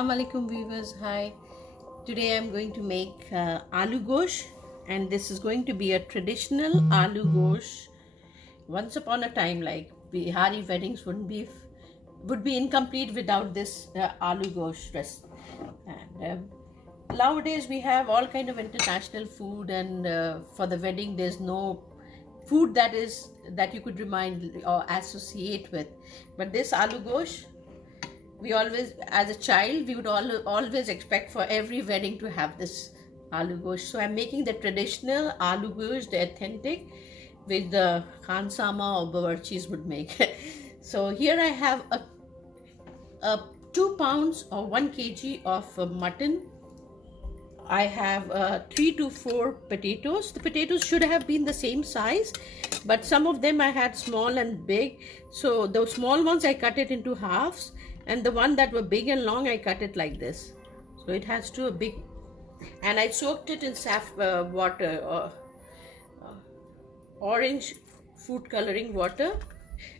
Assalamualaikum viewers, hi. Today I'm going to make aloo gosht, and this is going to be a traditional aloo gosht. Once upon a time, like Bihari weddings would be incomplete without this aloo gosht recipe. And nowadays we have all kind of international food, and for the wedding there's no food that you could remind or associate with. But this aloo gosht, we always, as a child, we would always expect for every wedding to have this aloo gosht. So I'm making the traditional aloo gosht, the authentic, which the Khan Sama or Bawarchis would make. So here I have a 2 pounds or 1 kg of mutton. I have 3 to 4 potatoes. The potatoes should have been the same size, but some of them I had small and big. So the small ones I cut it into halves, and the one that were big and long I cut it like this. So it has two big, and I soaked it in water or orange food coloring water.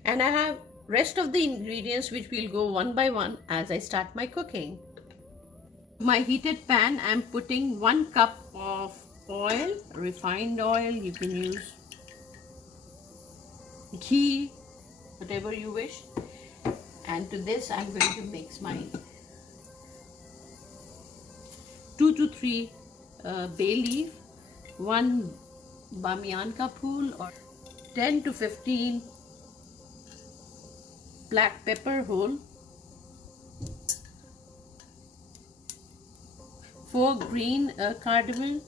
And I have rest of the ingredients which will go one by one as I start my cooking. My heated pan, I'm putting 1 cup of oil, refined oil. You can use ghee, whatever you wish. And to this I'm going to mix my 2 to 3 bay leaf, 1 bamiyan ka phool, or 10 to 15 black pepper whole, 4 green cardamom,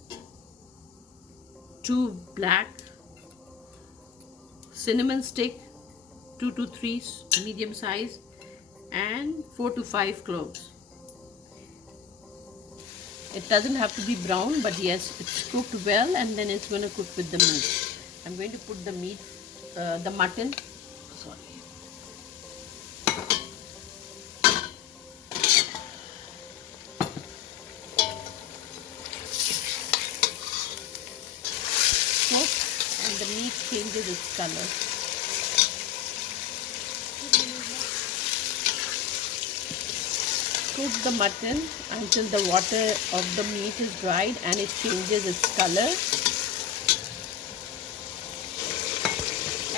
2 black cinnamon stick, 2 to 3 medium size, and 4 to 5 cloves. It doesn't have to be brown, but yes, it's cooked well, and then it's going to cook with the meat. I'm going to put the meat, the mutton, and the meat changes its color. Cook the mutton until the water of the meat is dried and it changes its color.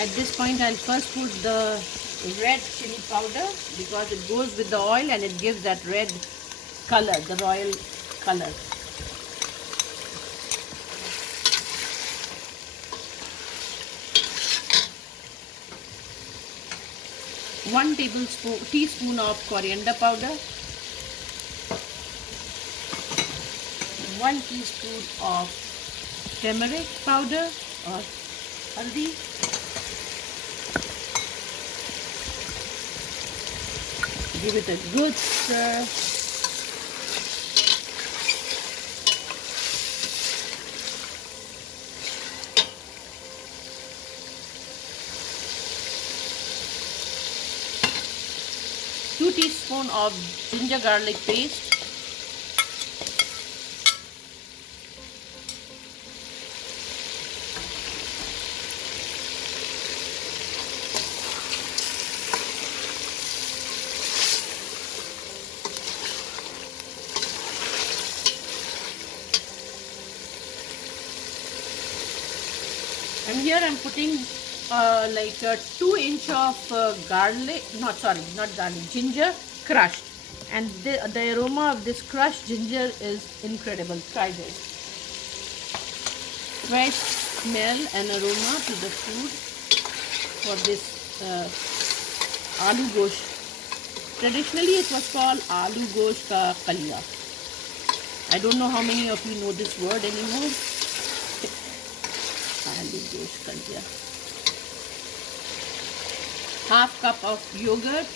At this point I'll first put the red chilli powder, because it goes with the oil and it gives that red color, the royal color. One teaspoon of coriander powder, 1 teaspoon of turmeric powder or haldi, give it a good stir. Two teaspoons of ginger garlic paste, and here I'm putting like 2 inch of ginger crushed, and the aroma of this crushed ginger is incredible. Try this. Fresh smell and aroma to the food for this aloo gosht. Traditionally it was called aloo gosht ka kalia. I don't know how many of you know this word anymore. Aloo gosht kalia. Half cup of yogurt,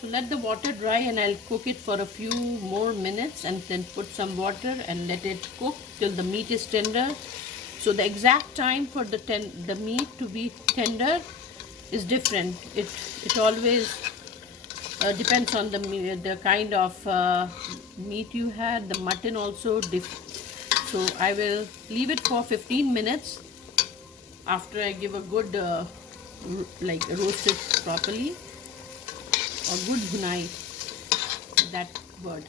so let the water dry, and I'll cook it for a few more minutes, and then put some water and let it cook till the meat is tender. So the exact time for the meat to be tender is different. It always Depends on the kind of meat you had. The mutton also so I will leave it for 15 minutes after I give a good like roast it properly, or good bunai, that word.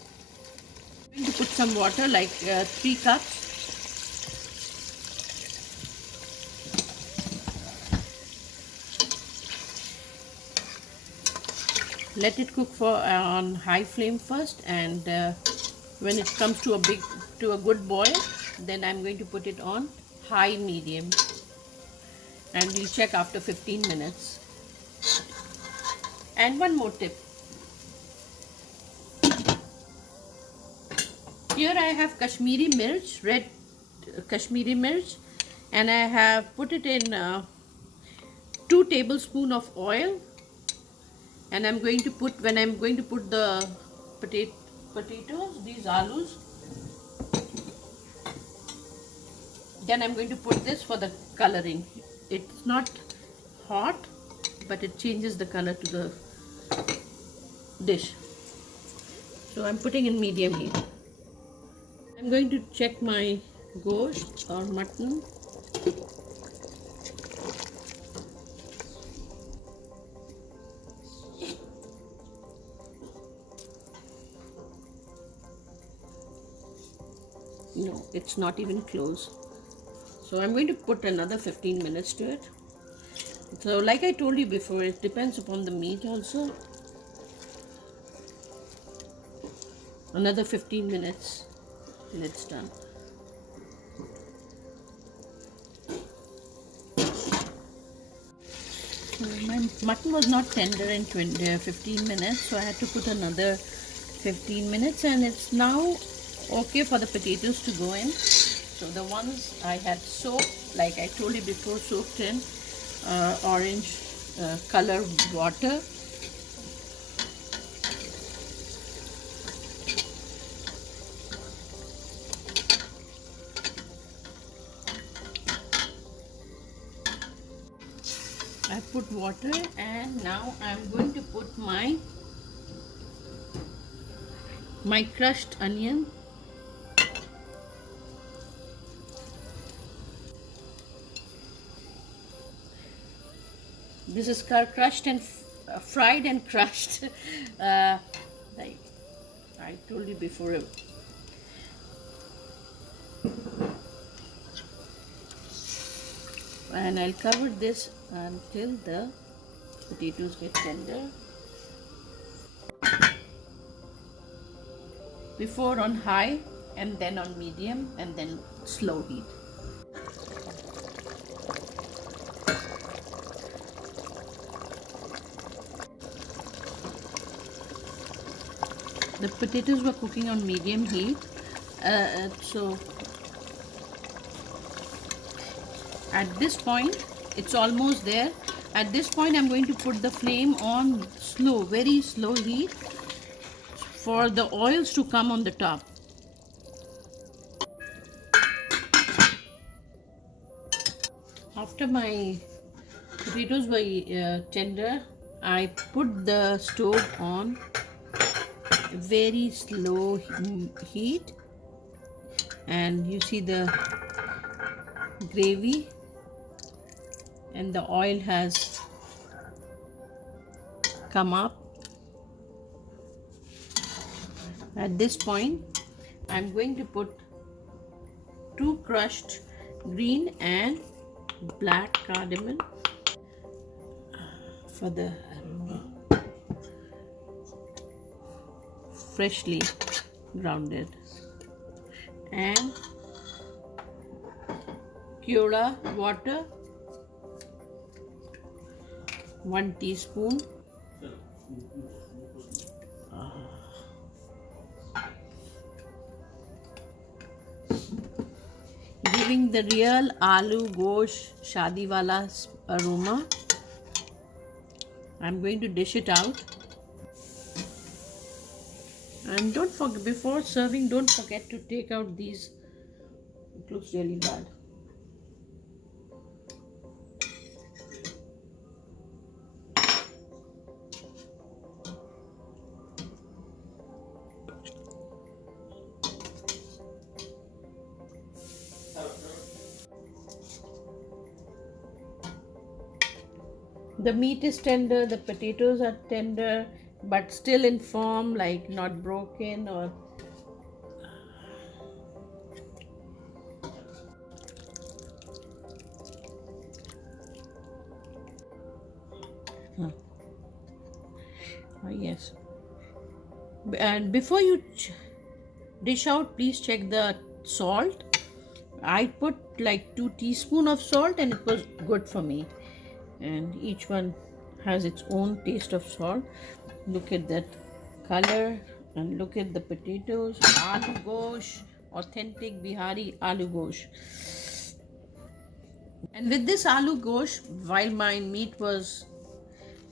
I'm going to put some water, like 3 cups. Let it cook for on high flame first, and when it comes to a good boil, then I'm going to put it on high medium, and we'll check after 15 minutes. And one more tip. Here I have Kashmiri mirch, red Kashmiri mirch, and I have put it in 2 tablespoons of oil, and I'm going to put, when I'm going to put the potatoes, these aloos, then I'm going to put this for the coloring. It's not hot, but it changes the color to the dish. So I'm putting in medium heat. I'm going to check my gosht or mutton. No, it's not even close. So I'm going to put another 15 minutes to it. So like I told you before, it depends upon the meat also. Another 15 minutes till it's done. My mutton was not tender in 15 minutes, so I had to put another 15 minutes, and it's now okay for the potatoes to go in. So the ones I had soaked, like I told you before, soaked in orange color water. I put water, and now I'm going to put my crushed onion. This is crushed and fried and crushed. Like I told you before. And I'll cover this until the potatoes get tender. Before on high, and then on medium, and then slow heat. The potatoes were cooking on medium heat, so at this point, it's almost there. At this point, I'm going to put the flame on slow, very slow heat, for the oils to come on the top. After my potatoes were tender, I put the stove on very slow heat, and you see the gravy and the oil has come up. At this point, I'm going to put 2 crushed green and black cardamom for the aroma, freshly grounded, and Cura water, 1 teaspoon, giving the real aloo gosht shadi wala aroma. I'm going to dish it out. And don't forget, before serving, don't forget to take out these. It looks really bad. The meat is tender, the potatoes are tender, but still in form, like not broken or. Yes. And before you dish out, please check the salt. I put like 2 teaspoons of salt and it was good for me. And each one has its own taste of salt. Look at that color and look at the potatoes. Aloo Gosht, authentic Bihari Aloo Gosht. And with this Aloo Gosht, while my meat was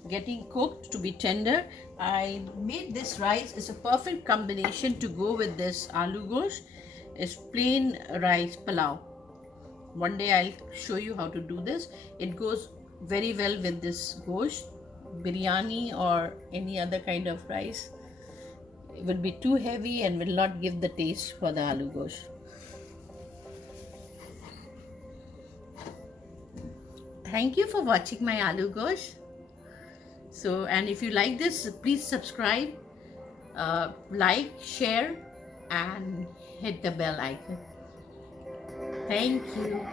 getting cooked to be tender, I made this rice. It's a perfect combination to go with this Aloo Gosht. It's plain rice pulao. One day I'll show you how to do this. It goes very well with this gosht, biryani or any other kind of rice. It will be too heavy and will not give the taste for the Aloo Gosht. Thank you for watching my Aloo Gosht. So, and if you like this, please subscribe, like, share, and hit the bell icon. Thank you.